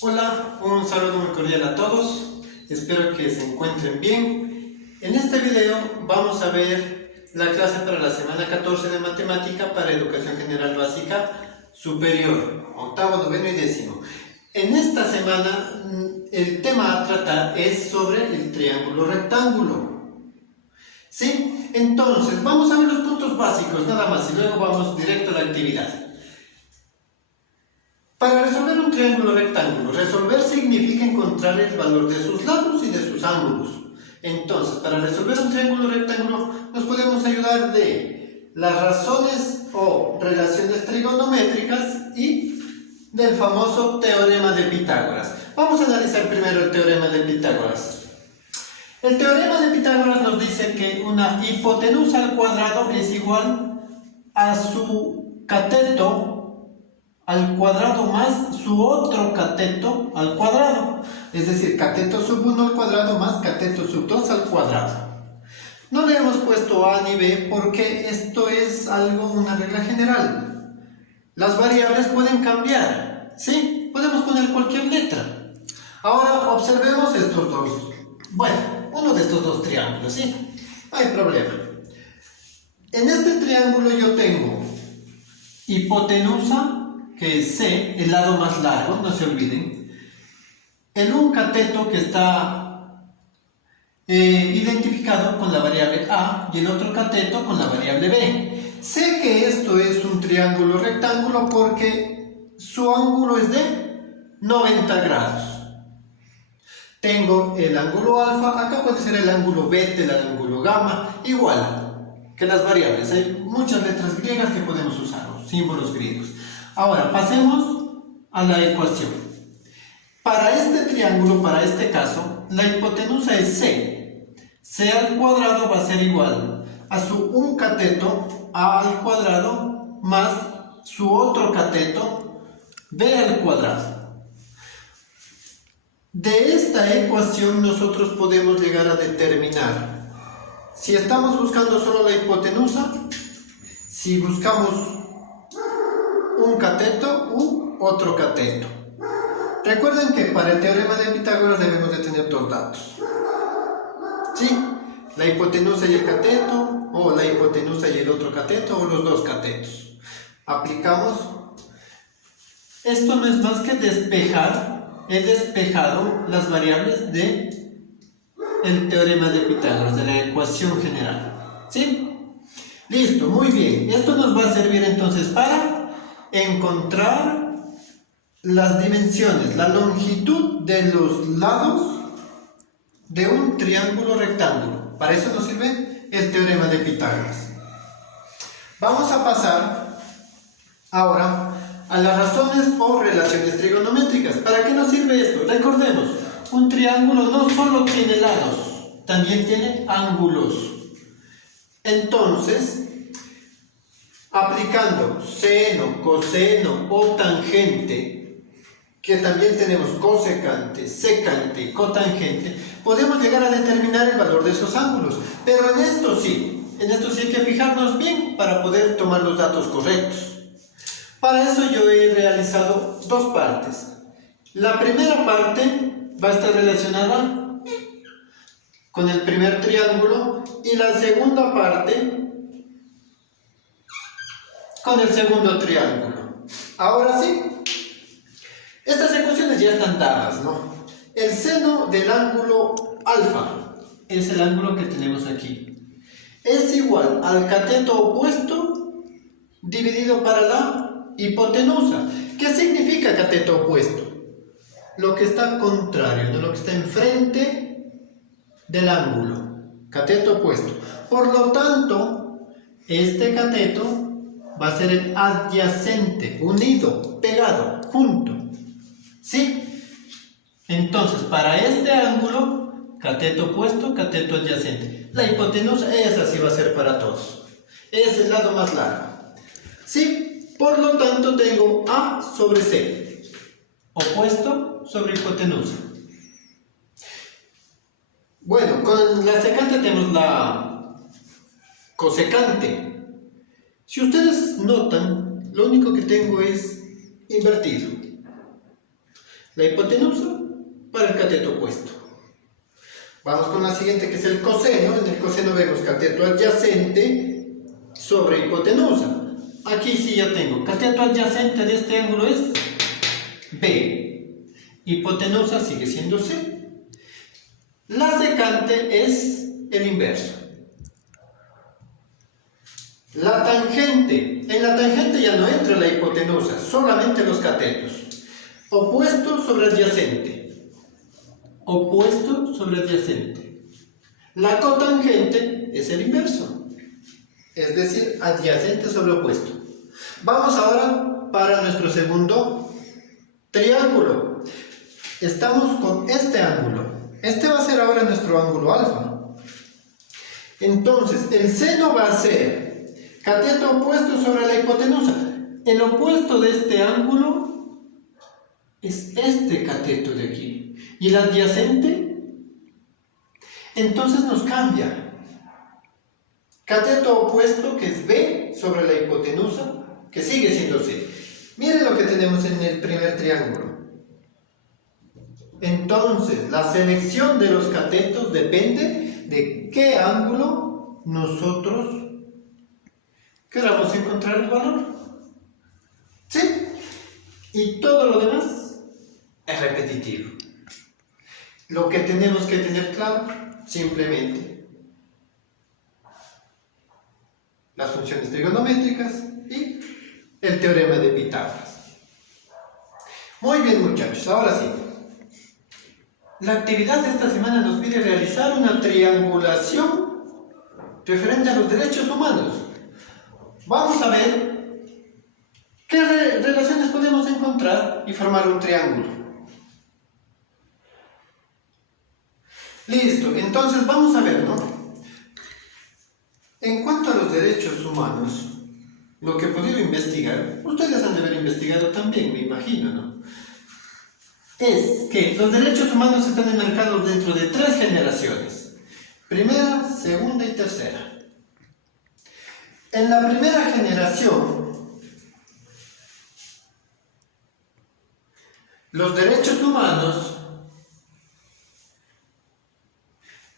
Hola, un saludo muy cordial a todos, espero que se encuentren bien. En este video vamos a ver la clase para la semana 14 de Matemática para Educación General Básica Superior, octavo, noveno y décimo. En esta semana el tema a tratar es sobre el triángulo rectángulo. ¿Sí? Entonces, vamos a ver los puntos básicos nada más y luego vamos directo a la actividad. Para resolver un triángulo rectángulo, resolver significa encontrar el valor de sus lados y de sus ángulos. Entonces, para resolver un triángulo rectángulo, nos podemos ayudar de las razones o relaciones trigonométricas y del famoso teorema de Pitágoras. Vamos a analizar primero el teorema de Pitágoras. El teorema de Pitágoras nos dice que una hipotenusa al cuadrado es igual a su cateto al cuadrado más su otro cateto al cuadrado. Es decir, cateto sub 1 al cuadrado más cateto sub 2 al cuadrado. No le hemos puesto A ni B porque esto es una regla general. Las variables pueden cambiar, ¿sí? Podemos poner cualquier letra. Ahora observemos estos dos. Bueno, uno de estos dos triángulos, ¿sí? No hay problema. En este triángulo yo tengo hipotenusa, que es C, el lado más largo, no se olviden. El un cateto que está identificado con la variable A y el otro cateto con la variable B. Sé que esto es un triángulo rectángulo porque su ángulo es de 90 grados. Tengo el ángulo alfa, acá puede ser el ángulo beta, el ángulo gamma, igual que las variables. Hay muchas letras griegas que podemos usar, símbolos griegos. Ahora, pasemos a la ecuación. Para este triángulo, para este caso, la hipotenusa es C. C al cuadrado va a ser igual a su un cateto A al cuadrado más su otro cateto B al cuadrado. De esta ecuación nosotros podemos llegar a determinar si estamos buscando solo la hipotenusa, si buscamos un cateto u otro cateto. Recuerden que para el teorema de Pitágoras debemos de tener dos datos. ¿Sí? La hipotenusa y el cateto, o la hipotenusa y el otro cateto, o los dos catetos. Aplicamos. Esto no es más que despejar. He despejado las variables de el teorema de Pitágoras, de la ecuación general. ¿Sí? Listo, muy bien. Esto nos va a servir entonces para encontrar las dimensiones, la longitud de los lados de un triángulo rectángulo. Para eso nos sirve el teorema de Pitágoras. Vamos a pasar ahora a las razones o relaciones trigonométricas. ¿Para qué nos sirve esto? Recordemos, un triángulo no solo tiene lados, también tiene ángulos. Entonces, aplicando seno, coseno o tangente, que también tenemos cosecante, secante, cotangente, podemos llegar a determinar el valor de esos ángulos. Pero en esto sí hay que fijarnos bien para poder tomar los datos correctos. Para eso yo he realizado dos partes. La primera parte va a estar relacionada con el primer triángulo y la segunda parte con el segundo triángulo. Ahora sí, estas ecuaciones ya están dadas, ¿no? El seno del ángulo alfa es el ángulo que tenemos aquí. Es igual al cateto opuesto dividido para la hipotenusa. ¿Qué significa cateto opuesto? Lo que está contrario, no lo que está enfrente del ángulo. Cateto opuesto. Por lo tanto, este cateto va a ser el adyacente, unido, pegado, junto. ¿Sí? Entonces, para este ángulo, cateto opuesto, cateto adyacente. La hipotenusa, esa sí va a ser para todos. Es el lado más largo. ¿Sí? Por lo tanto, tengo A sobre C. Opuesto sobre hipotenusa. Bueno, con la secante tenemos la cosecante. Si ustedes notan, lo único que tengo es invertido. la hipotenusa para el cateto opuesto. Vamos con la siguiente, que es el coseno. En el coseno vemos cateto adyacente sobre hipotenusa. Aquí sí ya tengo, cateto adyacente de este ángulo es B. Hipotenusa sigue siendo C. La secante es el inverso. La tangente. En la tangente ya no entra la hipotenusa, solamente los catetos. Opuesto sobre adyacente. Opuesto sobre adyacente. La cotangente es el inverso, es decir, adyacente sobre opuesto. Vamos ahora para nuestro segundo triángulo. Estamos con este ángulo. Este va a ser ahora nuestro ángulo alfa. Entonces, el seno va a ser cateto opuesto sobre la hipotenusa. El opuesto de este ángulo es este cateto de aquí. ¿Y el adyacente? Entonces nos cambia. Cateto opuesto, que es B, sobre la hipotenusa, que sigue siendo C. Miren lo que tenemos en el primer triángulo. Entonces, la selección de los catetos depende de qué ángulo nosotros queramos encontrar el valor. ¿Sí? Y todo lo demás es repetitivo. Lo que tenemos que tener claro, simplemente, las funciones trigonométricas y el teorema de Pitágoras. Muy bien, muchachos, ahora sí. La actividad de esta semana nos pide realizar una triangulación referente a los derechos humanos. Vamos a ver qué relaciones podemos encontrar y formar un triángulo. Listo, entonces vamos a ver, ¿no? En cuanto a los derechos humanos, lo que he podido investigar, ustedes han de haber investigado también, me imagino, ¿no? Es que los derechos humanos están enmarcados dentro de 3 generaciones. Primera, segunda y tercera. En la primera generación, los derechos humanos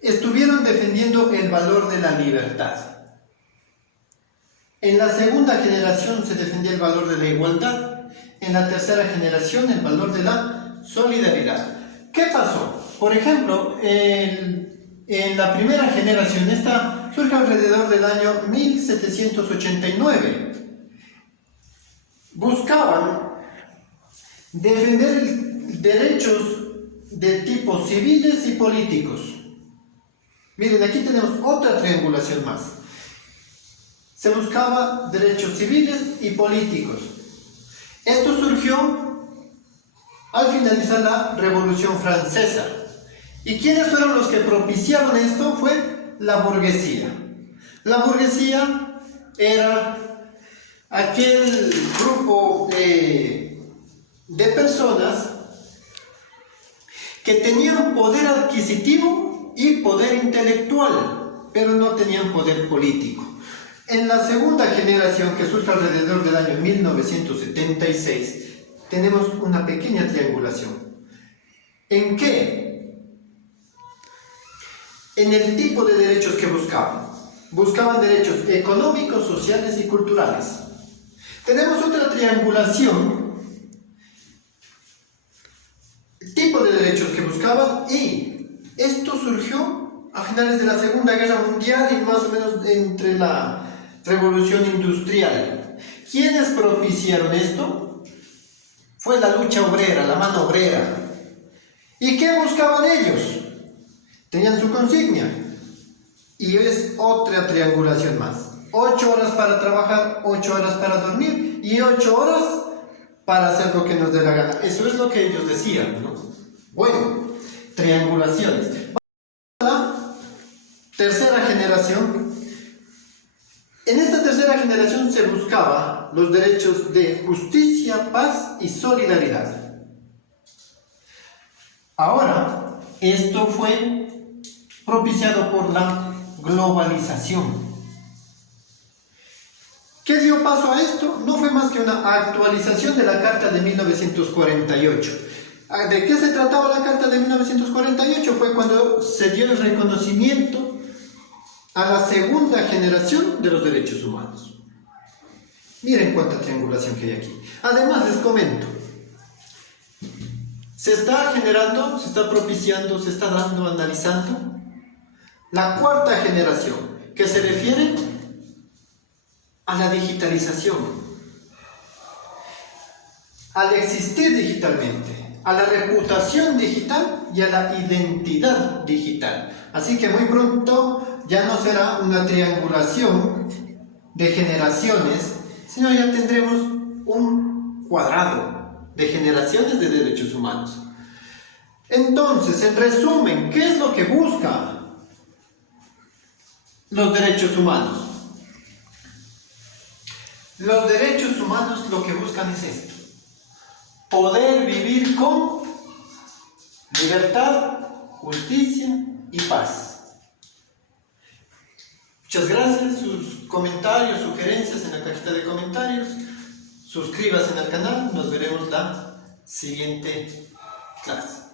estuvieron defendiendo el valor de la libertad. En la segunda generación se defendía el valor de la igualdad. En la tercera generación el valor de la solidaridad. ¿Qué pasó? Por ejemplo, en la primera generación, esta surge alrededor del año 1789. Buscaban defender derechos de tipo civiles y políticos. Miren, aquí tenemos otra triangulación más. Se buscaba derechos civiles y políticos. Esto surgió al finalizar la Revolución Francesa. ¿Y quiénes fueron los que propiciaron esto? Fue la burguesía. La burguesía era aquel grupo de personas que tenían poder adquisitivo y poder intelectual, pero no tenían poder político. En la segunda generación, que surge alrededor del año 1976, tenemos una pequeña triangulación. ¿En qué? En el tipo de derechos que buscaban. Buscaban derechos económicos, sociales y culturales. Tenemos otra triangulación, el tipo de derechos que buscaban, y esto surgió a finales de la Segunda Guerra Mundial y más o menos entre la Revolución Industrial. ¿Quiénes propiciaron esto? Fue la lucha obrera, la mano obrera. ¿Y qué buscaban ellos? Tenían su consigna. Y es otra triangulación más. 8 horas para trabajar, 8 horas para dormir y 8 horas para hacer lo que nos dé la gana. Eso es lo que ellos decían, ¿no? Bueno, triangulaciones. La tercera generación. En esta tercera generación se buscaba los derechos de justicia, paz y solidaridad. Ahora, esto fue propiciado por la globalización. ¿Qué dio paso a esto? No fue más que una actualización de la Carta de 1948. ¿De qué se trataba la Carta de 1948? Fue cuando se dio el reconocimiento a la segunda generación de los derechos humanos. Miren cuánta triangulación que hay aquí. Además, les comento, se está generando, se está propiciando, se está dando, analizando la cuarta generación, que se refiere a la digitalización, al existir digitalmente, a la reputación digital y a la identidad digital. Así que muy pronto ya no será una triangulación de generaciones, sino ya tendremos un cuadrado de generaciones de derechos humanos. Entonces, en resumen, ¿qué es lo que busca los derechos humanos? Los derechos humanos lo que buscan es esto: poder vivir con libertad, justicia y paz. Muchas gracias. Sus comentarios, sugerencias en la cajita de comentarios. Suscríbase al canal. Nos veremos la siguiente clase.